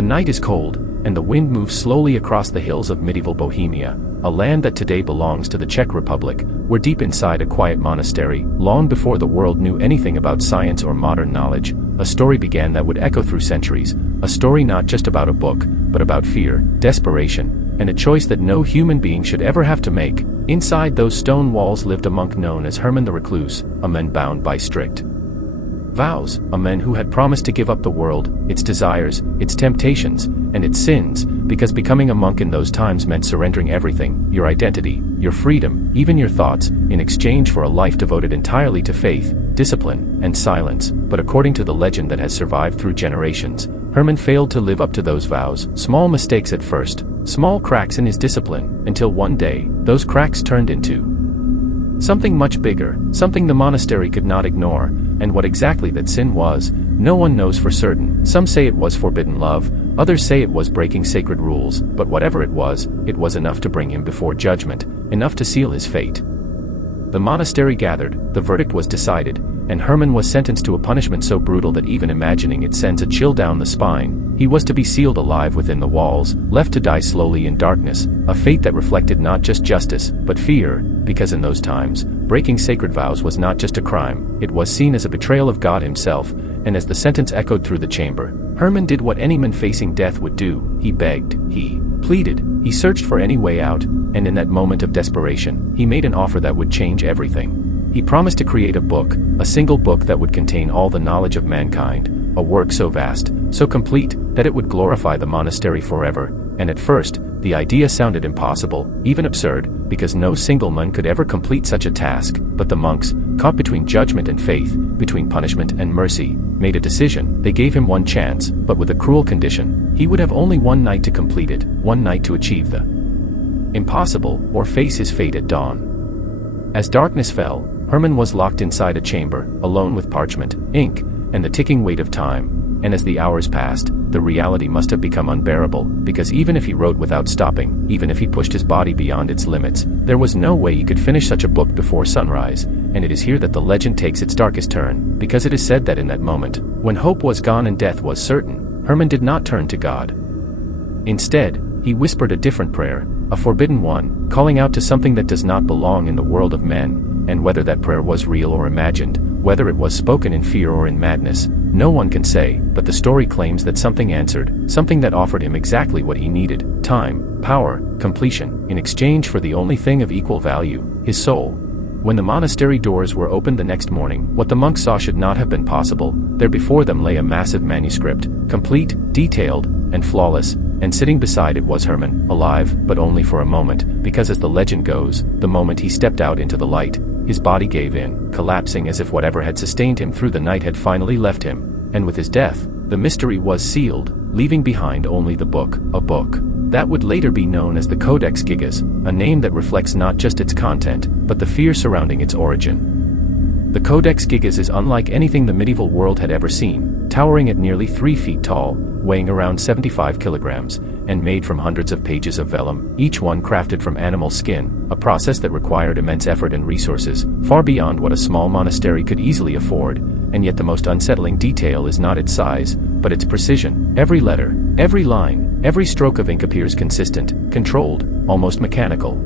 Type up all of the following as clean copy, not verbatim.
The night is cold, and the wind moves slowly across the hills of medieval Bohemia, a land that today belongs to the Czech Republic, where deep inside a quiet monastery, long before the world knew anything about science or modern knowledge, a story began that would echo through centuries, a story not just about a book, but about fear, desperation, and a choice that no human being should ever have to make. Inside those stone walls lived a monk known as Herman the Recluse, a man bound by strict vows, a man who had promised to give up the world, its desires, its temptations, and its sins, because becoming a monk in those times meant surrendering everything, your identity, your freedom, even your thoughts, in exchange for a life devoted entirely to faith, discipline, and silence. But according to the legend that has survived through generations, Herman failed to live up to those vows. Small mistakes at first, small cracks in his discipline, until one day, those cracks turned into something much bigger, something the monastery could not ignore. And what exactly that sin was, no one knows for certain. Some say it was forbidden love, others say it was breaking sacred rules, but whatever it was enough to bring him before judgment, enough to seal his fate. The monastery gathered, the verdict was decided, and Herman was sentenced to a punishment so brutal that even imagining it sends a chill down the spine. He was to be sealed alive within the walls, left to die slowly in darkness, a fate that reflected not just justice, but fear, because in those times, breaking sacred vows was not just a crime, it was seen as a betrayal of God himself. And as the sentence echoed through the chamber, Herman did what any man facing death would do. He begged, he pleaded, he searched for any way out, and in that moment of desperation, he made an offer that would change everything. He promised to create a book, a single book that would contain all the knowledge of mankind, a work so vast, so complete, that it would glorify the monastery forever. And at first, the idea sounded impossible, even absurd, because no single man could ever complete such a task. But the monks, caught between judgment and faith, between punishment and mercy, made a decision. They gave him one chance, but with a cruel condition. He would have only one night to complete it, one night to achieve the impossible, or face his fate at dawn. As darkness fell, Herman was locked inside a chamber, alone with parchment, ink, and the ticking weight of time. And as the hours passed, the reality must have become unbearable, because even if he wrote without stopping, even if he pushed his body beyond its limits, there was no way he could finish such a book before sunrise. And it is here that the legend takes its darkest turn, because it is said that in that moment, when hope was gone and death was certain, Herman did not turn to God. Instead, he whispered a different prayer, a forbidden one, calling out to something that does not belong in the world of men. And whether that prayer was real or imagined, whether it was spoken in fear or in madness, no one can say, but the story claims that something answered, something that offered him exactly what he needed: time, power, completion, in exchange for the only thing of equal value, his soul. When the monastery doors were opened the next morning, what the monks saw should not have been possible. There before them lay a massive manuscript, complete, detailed, and flawless, and sitting beside it was Herman, alive, but only for a moment, because as the legend goes, the moment he stepped out into the light, his body gave in, collapsing as if whatever had sustained him through the night had finally left him. And with his death, the mystery was sealed, leaving behind only the book, a book that would later be known as the Codex Gigas, a name that reflects not just its content, but the fear surrounding its origin. The Codex Gigas is unlike anything the medieval world had ever seen, towering at nearly 3 feet tall, weighing around 75 kilograms, and made from hundreds of pages of vellum, each one crafted from animal skin, a process that required immense effort and resources, far beyond what a small monastery could easily afford. And yet the most unsettling detail is not its size, but its precision. Every letter, every line, every stroke of ink appears consistent, controlled, almost mechanical.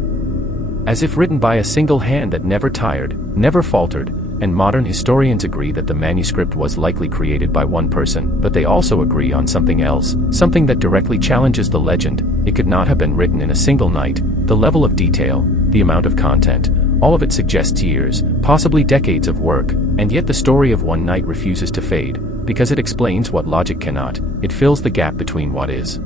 As if written by a single hand that never tired, never faltered. And modern historians agree that the manuscript was likely created by one person, but they also agree on something else, something that directly challenges the legend. It could not have been written in a single night. The level of detail, the amount of content, all of it suggests years, possibly decades of work, and yet the story of one night refuses to fade, because it explains what logic cannot. It fills the gap between what is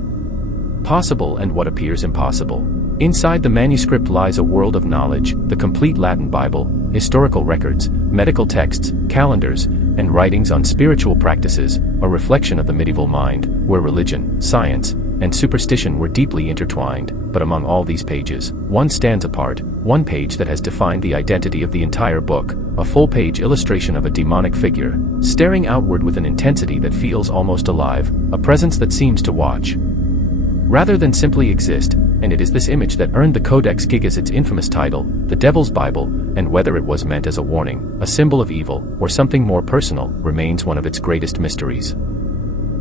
possible and what appears impossible. Inside the manuscript lies a world of knowledge, the complete Latin Bible, historical records, medical texts, calendars, and writings on spiritual practices, a reflection of the medieval mind, where religion, science, and superstition were deeply intertwined. But among all these pages, one stands apart, one page that has defined the identity of the entire book, a full-page illustration of a demonic figure, staring outward with an intensity that feels almost alive, a presence that seems to watch rather than simply exist. And it is this image that earned the Codex Gigas its infamous title, the Devil's Bible. And whether it was meant as a warning, a symbol of evil, or something more personal, remains one of its greatest mysteries.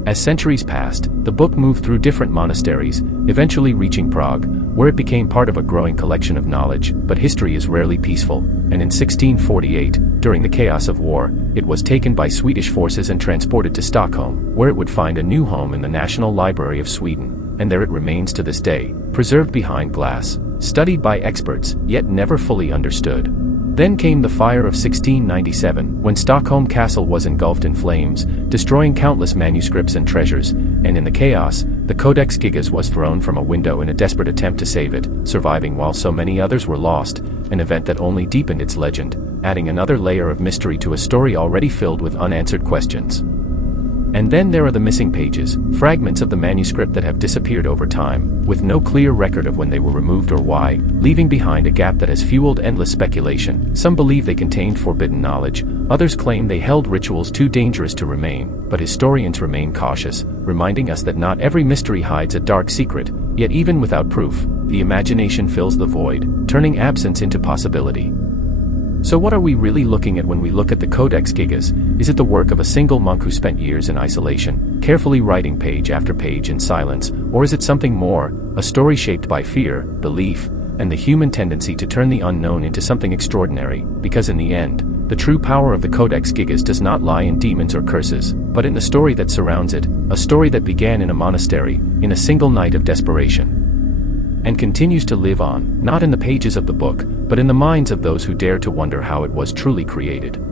As centuries passed, the book moved through different monasteries, eventually reaching Prague, where it became part of a growing collection of knowledge. But history is rarely peaceful, and in 1648, during the chaos of war, it was taken by Swedish forces and transported to Stockholm, where it would find a new home in the National Library of Sweden, and there it remains to this day, preserved behind glass, studied by experts, yet never fully understood. Then came the fire of 1697, when Stockholm Castle was engulfed in flames, destroying countless manuscripts and treasures, and in the chaos, the Codex Gigas was thrown from a window in a desperate attempt to save it, surviving while so many others were lost, an event that only deepened its legend, adding another layer of mystery to a story already filled with unanswered questions. And then there are the missing pages, fragments of the manuscript that have disappeared over time, with no clear record of when they were removed or why, leaving behind a gap that has fueled endless speculation. Some believe they contained forbidden knowledge, others claim they held rituals too dangerous to remain, but historians remain cautious, reminding us that not every mystery hides a dark secret, yet even without proof, the imagination fills the void, turning absence into possibility. So what are we really looking at when we look at the Codex Gigas? Is it the work of a single monk who spent years in isolation, carefully writing page after page in silence, or is it something more, a story shaped by fear, belief, and the human tendency to turn the unknown into something extraordinary? Because in the end, the true power of the Codex Gigas does not lie in demons or curses, but in the story that surrounds it, a story that began in a monastery, in a single night of desperation, and continues to live on, not in the pages of the book, but in the minds of those who dare to wonder how it was truly created.